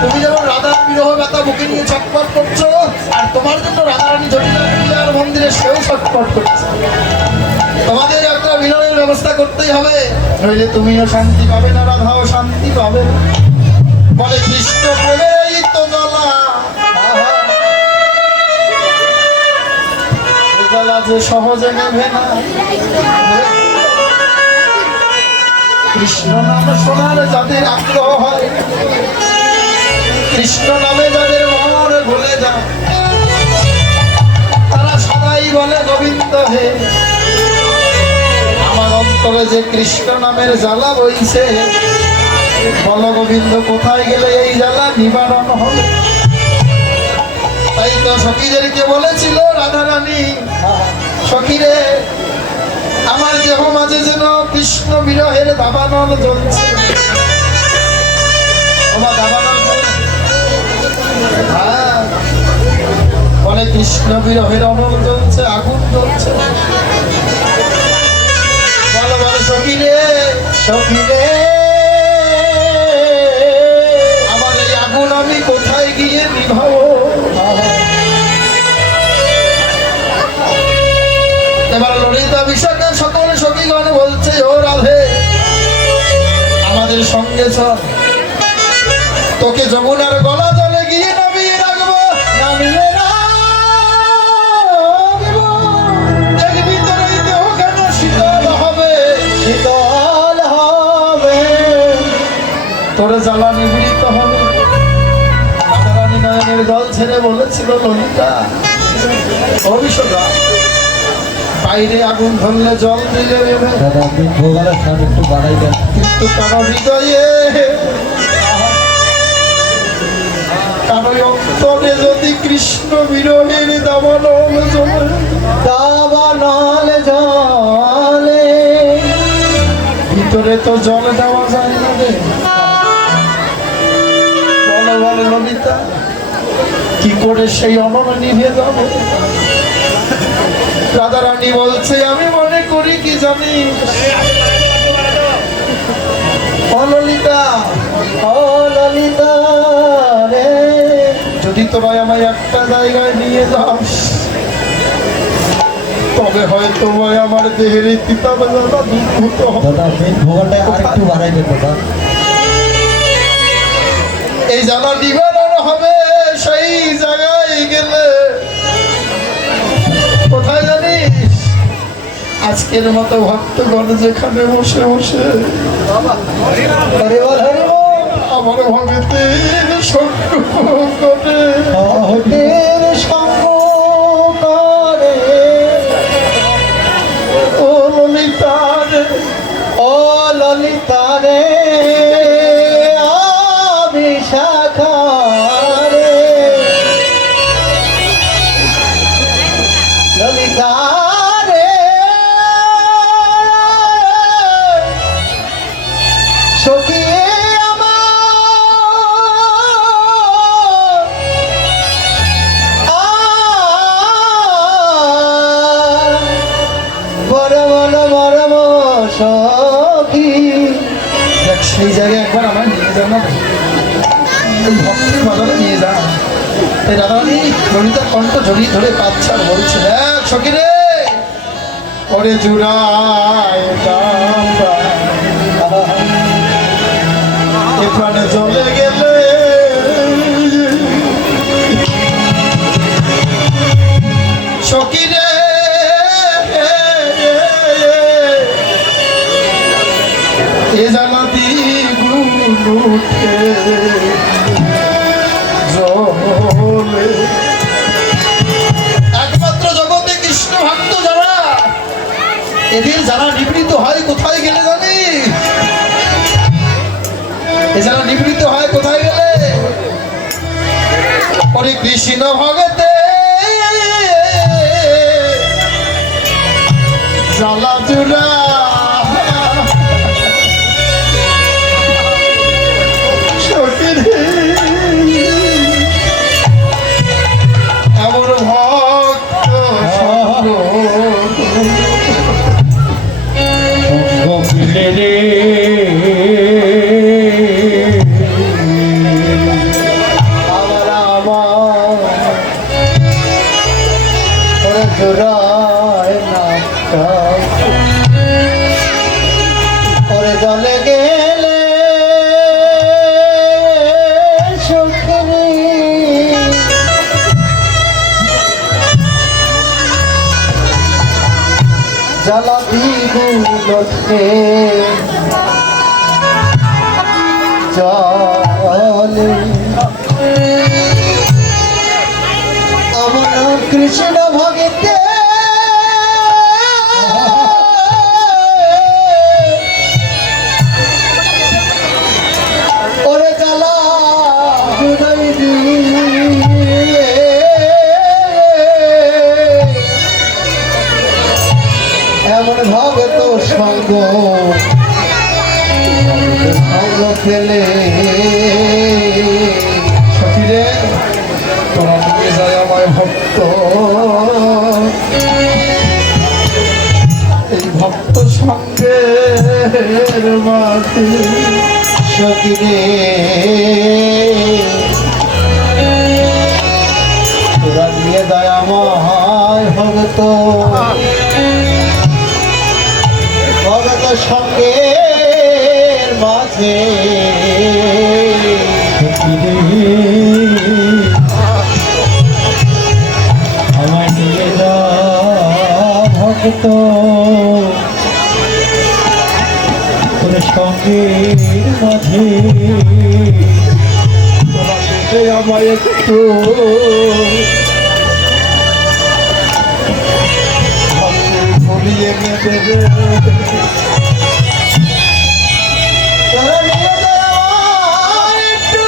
তুমি যেমন রাধার বিরহ ব্যথা বুকে নিয়ে ছটফট করছো, আর তোমার জন্য রাধারানী জটিলার মন্দিরে সেও ছটফট করছে। তোমাদের একটা মিলনের ব্যবস্থা করতেই হবে, নইলে তুমিও শান্তি পাবে না, রাধাও শান্তি পাবে না। বলে কৃষ্ণ প্রেমের এই তো জ্বালা, জ্বালা যে সহজে নেবে না। কৃষ্ণ নাম শোনার যাদের আগ্রহ হয়, কৃষ্ণ নামে যাদের মন ভুলে যায়, তারা সবাই বলে গোবিন্দ হে। আমার অন্তরে যে কৃষ্ণ নামের জ্বালা বইছে, বল গোবিন্দ কোথায় গেলে এই জ্বালা নিবারণ হবে। তাই তো সখীদেরকে বলেছিল রাধারানী, সখীরে আমার দেহ মাঝে যেন কৃষ্ণ বিরহের দাবানল জ্বলছে। বলে কৃষ্ণ বিরহের অনল জ্বলছে, আগুন জ্বলছে। বলো বলো সখীরে, সখীরে আমার এই আগুন আমি কোথায় গিয়ে নিভাবো। এবার ললিতা বিশাখা সকল সখীগণ বলছে, ও রাধে আমাদের সঙ্গে চল, তোকে যমুনার গলা জলে গিয়ে নামিয়ে রাখবো, নামিয়ে রাখবো। দেখবি তোর এই দেহ কেন শীতল হবে, শীতল হবে, তোর জ্বালা নিবৃত হবে। রাধারানী নয়নের জল ছেড়ে বলেছিল, ললিতা ও বিশাখা বাইরে আগুন ধরলে জল দিলে একটু বাড়াই দেন, কিন্তু কারো হৃদয়ে কারো অন্তরে যদি কৃষ্ণ বিরহের দাবানল জ্বলে, ভিতরে তো জল দেওয়া যায় না রে। বলো বলো ললিতা কি করে সেই অনল নিভে যাবে। রাধারানী বলছে, আমি মনে করি কি জানি ললিতা, ললিতা রে, যদি তোরা আমায় একটা জায়গায় নিয়ে যাস, তবে হয়তো আমার দেহের তিতাব জ্বালা দুর্ভূত এই জ্বালা নিবারণ হবে। সেই জায়গায় গেলে কোথায় জানিস, আজকের মতো ভক্তগণ যেখানে বসে বসে আমার ভগতের সঙ্গ করে, ও ললিতারে, ও ললিতারে বিশাখা রে, ললিতা রে সখী সেই জায়গায় একবার আমায় নিয়ে যাও না, ভক্তির বাজারে নিয়ে যাও। এই রাধারানী ললিতার কণ্ঠ জড়িয়ে ধরে কাঁদছে আর বলছে, দেখ সখী রে, ওরে জুড়ায় এ প্রাণে চলে গেলে সখী রে, এ জানা দ্বিগুণ উঠে জলে। একমাত্র জগতে কৃষ্ণ ভক্ত যারা, এদের যারা নিবৃত হয় কোথায় গেলে জানি, এ যারা নিবৃত হয় কোথায় গেলে, পরে কৃষ্ণ ভগতে জ্বালা জুড়া জোড়ায় না ওরে জলে গেলে সুখেরি জ্বালা দিগুলোকে জলে আমার কৃষ্ণ ভগতে ওরে জ্বালা জুড়াই দিয়ে এমন ভগত সঙ্গ সঙ্গ ফেলে সখীরে তোমার দিকে যায় আমার ভক্ত, এই ভক্ত সঙ্গের মাঝে সখিরে তোরা দিয়ে দয়াময় ভগত ভগত সঙ্গের মাঝে আমার দিয়ে যা ভগত তোর সঙ্গের মাঝে তোরা দিকে আমায় একটু ভুলিয়ে নেবে। তোরা নিয়ে দয়াময় একটু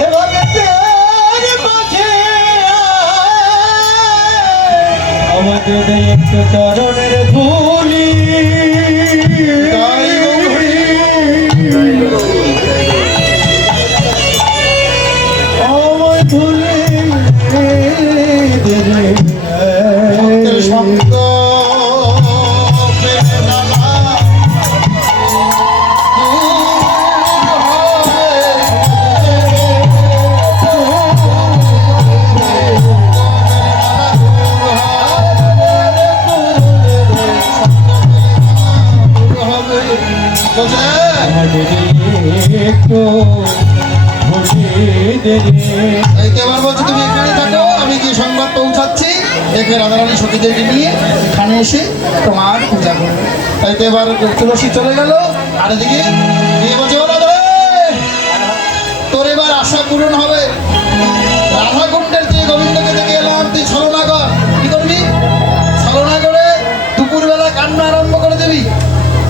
এ ভগতের মাঝে আমাদের একটু চরণের ধুলি আমার ধুলি ভক্তের সঙ্গ পেলে নানা একটু ভুলি এবার বলছি তুমি এখানে থাকো, আমি গিয়ে সংবাদ পৌঁছাচ্ছি, দেখে রাধারানী সতীদেরকে নিয়ে এখানে এসে তোমার পূজা করবে। তাই তো এবার তুলসী চলে গেল, আর এদিকে গিয়ে বলছে ও রাধা, তোর এবার আশা পূরণ হবে। রাধাকুণ্ডের যে গোবিন্দকে দেখে এলাম, তুই ছলনা কর। কি করবি? ছলনা করে দুপুরবেলা কান্না আরম্ভ করে দিবি,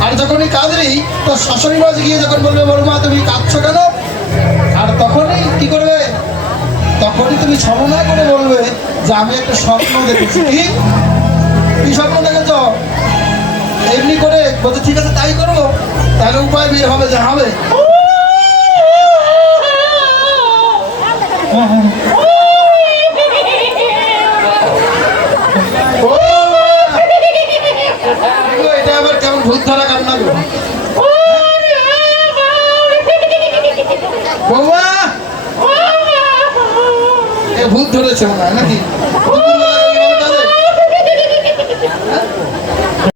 আর যখনই কাঁদবি তোর শাশুড়ি মাঝে গিয়ে যখন বলবে বড়মা তুমি কাঁদছো কেন, আর তখনই কি করবে, তখনই তুমি ছলনা করে বলবে যে আমি একটা স্বপ্ন দেখেছি। কি স্বপ্ন দেখেছ? এমনি করে বলছে ঠিক আছে তাই করবো, তাহলে উপায় বের হবে যে হবে। এটা আবার কেমন ভূত ধরা কান্না গো? বৌমা, এ ভূত ধরেছে মনে হয় নাকি?